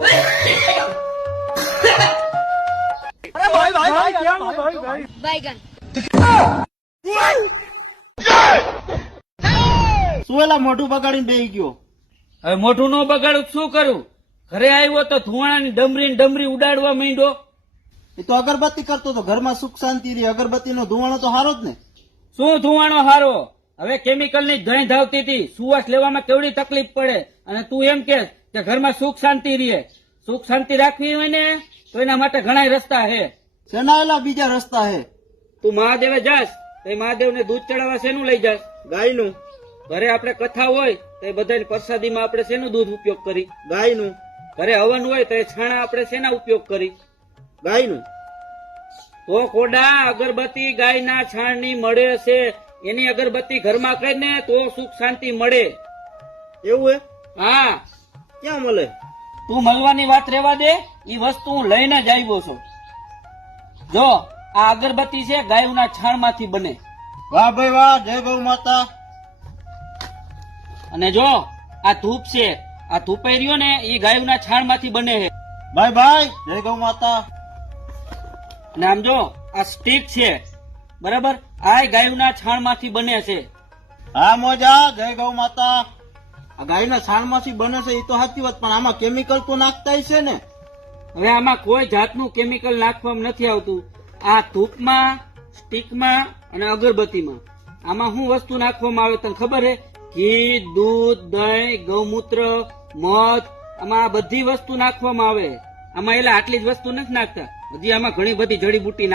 ભાઈ ભાઈ ભાઈ ગયો. હવે મોઢું ન બગાડું શું કરું? ઘરે આવ્યો તો ધુવાણાની ડમરી ડમરી ઉડાડવા માંડ્યો. એ તો અગરબત્તી કરતો તો ઘરમાં સુખ શાંતિ રહી. અગરબત્તીનો ધુવાણો તો હારો જ ને. શું ધુવાણો હારો? હવે કેમિકલની ઘણી ધાવતી હતી. સુવાસ લેવામાં કેવડી તકલીફ પડે? અને તું એમ કે ઘરમાં સુખ શાંતિ રહે. સુખ શાંતિ રાખવી હોય ને તો એના માટે ઘણા રસ્તા છે શેના બીજા રસ્તા હે? તું મહાદેવે જાસ તો મહાદેવ ને દૂધ ચડાવવા શેનું લઈ જાસ ગાયનું. ઘરે આપણે કથા હોય તો એ બધાની પ્રસાદીમાં આપણે શેનું દૂધ ઉપયોગ કરી? ગાયનું. ઘરે હવન હોય તો એ છાણા આપણે શેના ઉપયોગ કરી? ગાયનું. તો કોડા અગરબત્તી ગાયના છાણની મળે છે. એની અગરબત્તી ઘરમાં કરીને તો સુખ શાંતિ મળે. એવું હે? હા. ક્યાં મળે? તું મળવાની વાત રહેવા દે એ વસ્તુ હું લઈને જ આવ્યો છું. જો આ અગરબત્તી છે ગાયના છાણમાંથી બને. વાહ ભાઈ વાહ જય ગૌ માતા. અને જો આ ધૂપ છે આ ધૂપાઈ રહ્યો ને એ ગાયના છાણમાંથી બને છે. ભાઈ ભાઈ જય ગૌ માતા. અને આમ જો આ સ્ટીક છે બરાબર? આ ગાયના છાણમાંથી બને છે. હા મોજા જય ગૌ માતા. આ ગાયના છાણમાંથી બને છે એ તો સાચી વાત, પણ આમાં કેમિકલ તો નાખતા છે ને. હવે આમાં કોઈ જાતનું કેમિકલ નાખવામાં નથી આવતું. આ ધૂપમાં, સ્ટીકમાં અને અગરબત્તીમાં. આમાં શું વસ્તુ નાખવામાં આવે તને ખબર હે? ઘી, દૂધ, દહીં, ગૌમૂત્ર, મધ, આમાં આ બધી વસ્તુ નાખવામાં આવે. આમાં એટલે આટલી જ વસ્તુ નથી નાખતા. હજી આમાં ઘણી બધી જડીબુટી